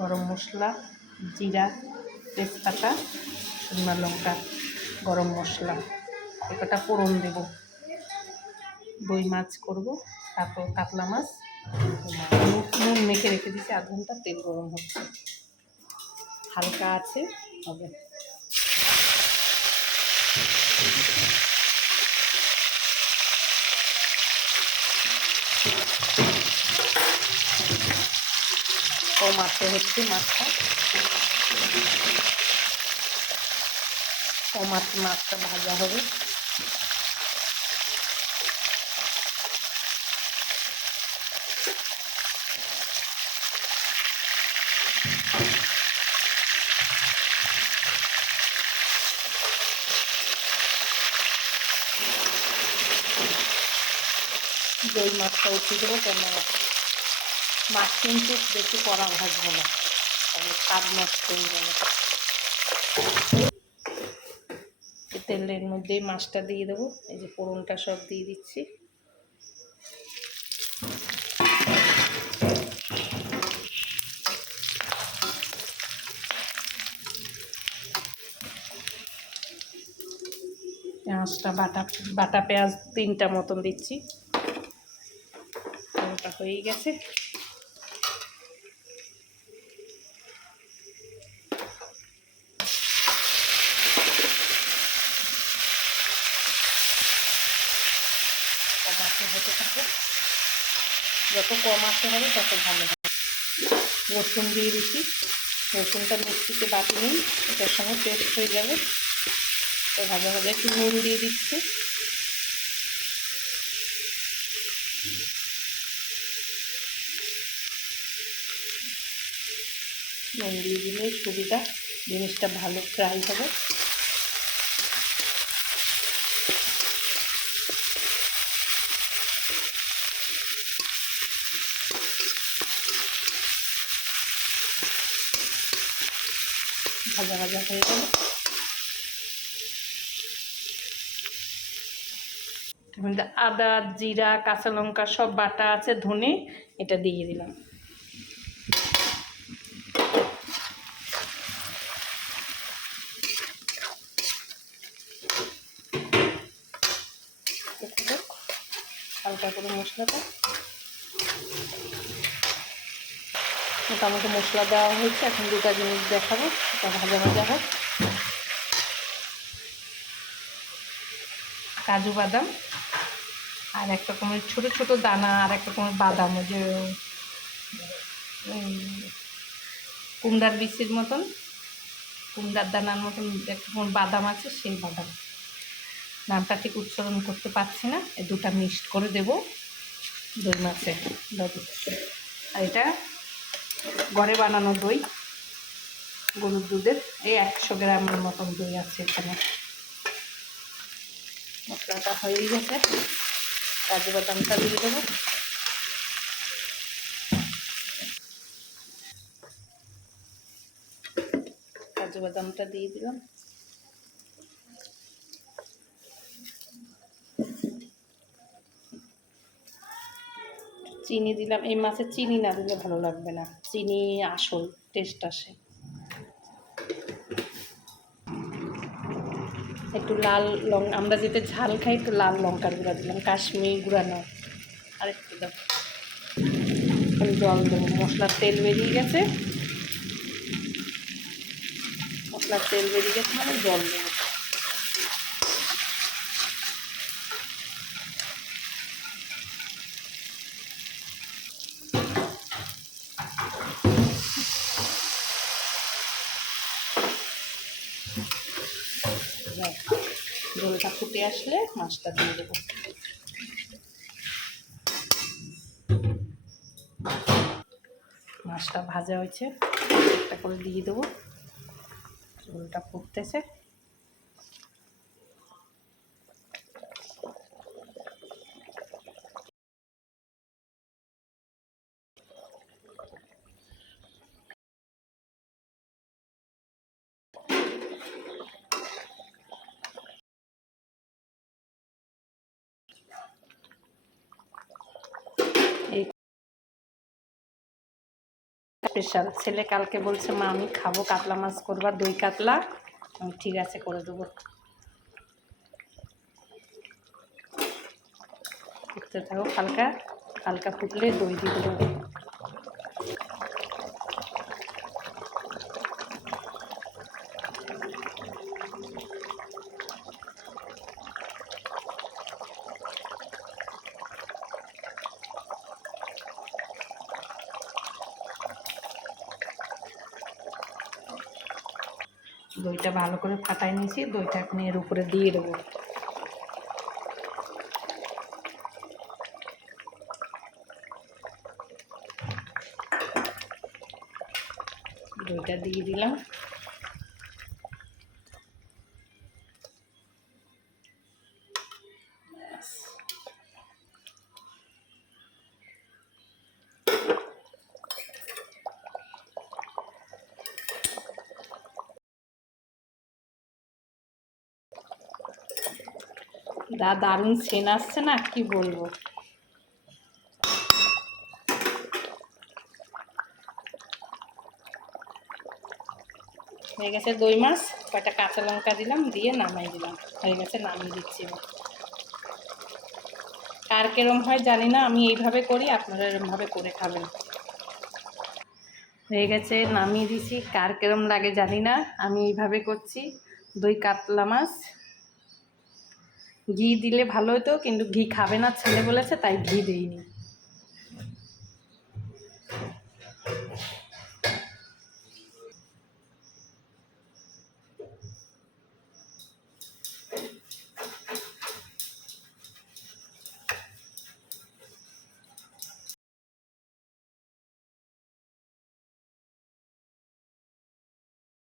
গরম মশলা, জিরা, তেজপাতা, শুকনো লঙ্কা, গরম মশলা, এটা ফোড়ন দেব। দই মাছ করব, তারপর কাতলা মাছ, নুন মেখে রেখে দিয়েছি, আধ ঘন্টা। তেল গরম হচ্ছে, হালকা আছে হবে। কম আছে হচ্ছে মাছটা, কম আছে, মাছটা ভাজা হবে। দই মাছটা উঠিয়ে দেবো, কেন মাছ কিন্তু বেশি কড়া ভাজবো না, তাহলে স্বাদ নষ্ট হয়ে যাবে। তেলের মধ্যেই মাছটা দিয়ে দেবো, এই যে ফোড়নটা সব দিয়ে দিচ্ছি। পেঁয়াজটা বাটা পেঁয়াজ 3টা মতন দিচ্ছি। ওটা হয়ে গেছে। কম আঁচে হতে থাকে, যত কম আঁচে হবে তত ভালো হবে। রসুন দিয়ে দিচ্ছি, রসুনটা মিক্সিতে বাটি নিই, এটার সঙ্গে পেস্ট হয়ে যাবে। তো ভাজা ভাজা একটু নুন দিয়ে দিচ্ছি। নুন দিয়ে দিলে সুবিধা, জিনিসটা ভালো ফ্রাই হবে। ভাজা ভাজা হয়ে গেল। আদা, জিরা, কাঁচা লঙ্কা সব বাটা আছে, ধনে, এটা দিয়ে দিলাম। হালকা করে মশলাটা, মোটামুটি মশলা দেওয়া হয়েছে। এখন দুটা জিনিস দেখাবো, এটা ভাজা ভাজা হোক। কাজু বাদাম আর এক রকমের ছোটো ছোটো দানা, আর এক রকমের বাদাম, যে কুমড়ার বীজের মতন, কুমড়ার দানার মতন এক রকম বাদাম আছে, সেই বাদাম, নামটা ঠিক উচ্চারণ করতে পারছি না। এই দুটা মিক্সড করে দেব দই মাছে। আর এটা ঘরে বানানো দই, গরুর দুধের, এই 100 গ্রামের মতন দই আছে এখানে। মশলাটা হয়ে গেছে, কাজু বাদামটা দিয়ে দেবো। কাজু বাদামটা দিয়ে দিলাম। চিনি দিলাম, এই মাছে চিনি না দিলে ভালো লাগবে না, চিনি আসল টেস্ট আসে। একটু লাল লঙ্কা, আমরা যেটা ঝাল খাই, একটু লাল লঙ্কার গুঁড়া দিলাম, কাশ্মীরি গুঁড়া নয়। আর একটু দাও, জল দেবো। মশলার তেল বেরিয়ে গেছে, মশলার তেল বেরিয়ে গেছে মানে জল দেবো। ঝোলটা ফুটে আসলে মাছটা দিয়ে দেবো। মাছটা ভাজা হয়েছে, একটা করে দিয়ে দেবো। ঝোলটা ফুটতেছে। এই স্পেশাল। ছেলে কালকে বলছে মা আমি খাবো কাতলা মাছ করবা, দই কাতলা। আমি ঠিক আছে করে দেবো। ফুটতে থাকো, হালকা হালকা ফুটলে দই দিয়ে দেবো। দইটা ভালো করে ফাটাই নিয়েছি, দইটা এখন এর উপরে দিয়ে দেবো। দইটা দিয়ে দিলাম। দারুণ সেন আসছে না, কি বলবো। হয়ে গেছে দই মাছ, কয়টা কাঁচা লঙ্কা দিলাম, দিয়ে নামাই দিলাম। হয়ে গেছে, নামিয়ে দিচ্ছি। কার কেরম হয় জানি না, আমি এইভাবে করি, আপনারা এরমভাবে করে খাবেন। হয়ে গেছে, নামিয়ে দিছি। কার কেরম লাগে জানি না, আমি এইভাবে করছি। দই কাতলা মাছ ঘি দিলে ভালো হতো, কিন্তু ঘি খাবে না ছেলে বলেছে, তাই ঘি দিইনি।